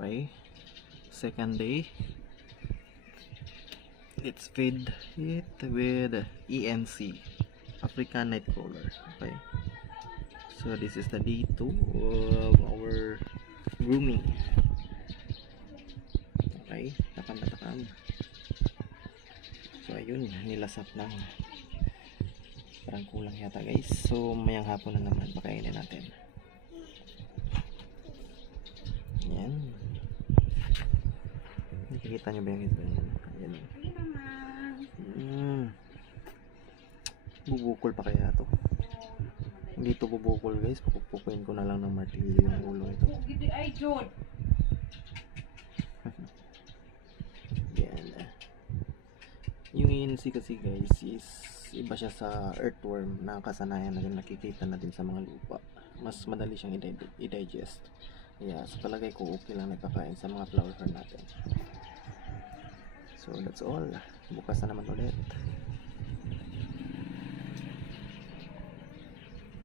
Okay, second day, let's feed it with ENC, African Nightcrawler. Okay, so this is the day 2 of our grooming. Okay, takam na takam. So ayun, nilasap lang, parang kulang yata guys. So mayang hapon na naman pakainin natin. Yan, nakikita nyo ba yung ito? Yan. Bubukol pa kaya to? Hindi to bubukol guys, pupukuin ko na lang ng martilyo yung ulo ito. Yan. Yung ENC kasi guys is iba siya sa earthworm na kasanayan natin, nakikita natin sa mga lupa. Mas madali siyang i-digest. Yeah, so palagay ko okay lang nagkakain sa mga flower fern natin. So that's all. Bukas na naman ulit.